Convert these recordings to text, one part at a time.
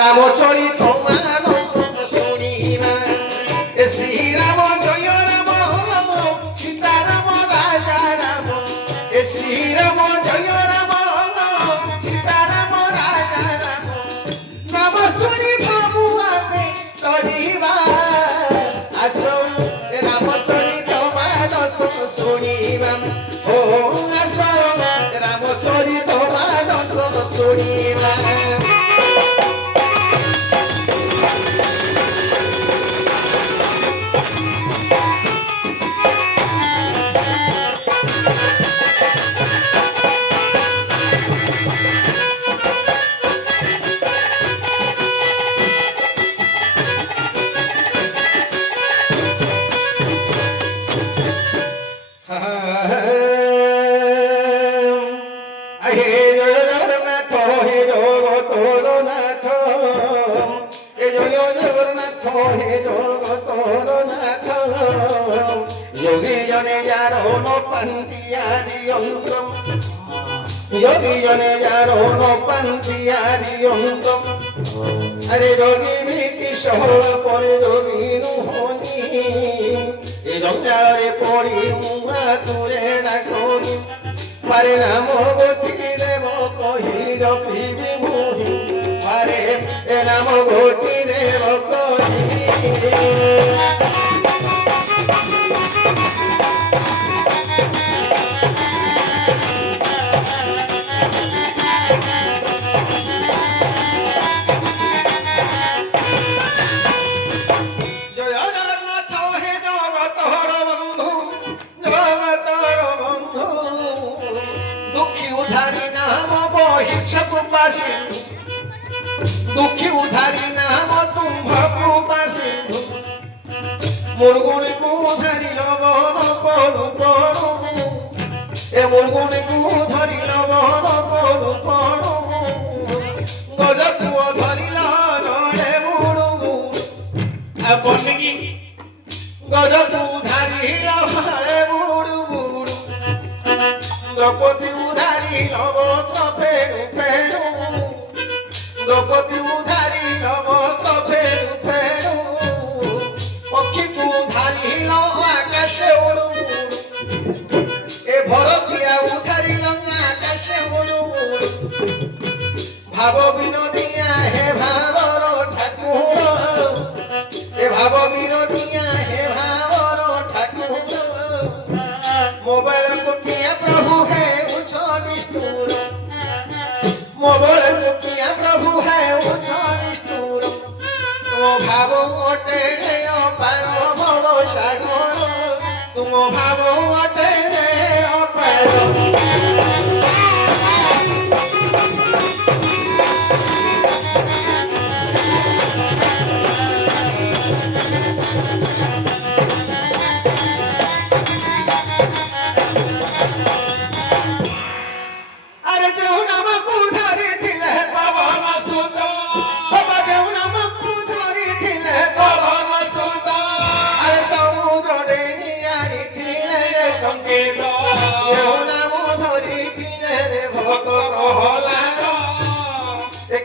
রামচরিত মানস শুনিবা শ্রীরাম জয় রাম সীতারাম রাজা রাম শ্রীরাম জয় রাম সীতারাম রাজা রাম নাম শুনি ভাবু আমি তরিবা আস রামচরিত মানস শুনিবা ও আস রামচরিত মানস শুনিবা যোগী জনে যার হন পান্তিয়ারি অন্তম যোগী জনে যার হন পান্তিয়ারি অন্তম আরে যোগী বিকি সহল পরে যোগী নুহনি এ জঞ্জারে পড়ি মুয়া তুরে ডাকনি পারে নাম গতি দেব কহি জপিবি মুহি পারে এ নাম গতি দেব কহি দুঃখী উধারি নাম তুম্ভ কৃপা সিন্ধু মুরগুণি কু ধরি লবণ করু করু এ মুরগুণি কু ধরি লবণ করু করু গজপুয় ধরিল জড়ে বুড়ু গজপু ধারিল ভাড়ে বুড়ু বুড়ু দ্রৌপদী উধারিল বত ফেরু ফেরু দ্রৌপদী উধারি নবত ফেরু ফেরু পক্ষীকু ধারিল আকাশে উড়ু এ ভরতিয়া উধারিল আকাশে উড়ু ভাব বিনোদিয়া হে ভাবর ঠাকুর এ ভাব বিনোদিয়া হে ভাবর ঠাকুর মোবাইল কুকিয়া প্রভু হে উচ্চ নিষ্ঠুর মোবাইল কুকিয়া প্রভু হে উচ্চ নিষ্ঠুর তুম ভাব অটে অপার ভব সাগর তুম ভাব অটে অপার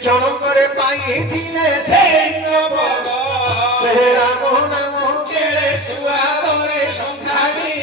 ক্ষণ করে পাইছিলে সেই রাম নাম কেড়ে সুয়ারে সংখ্যারি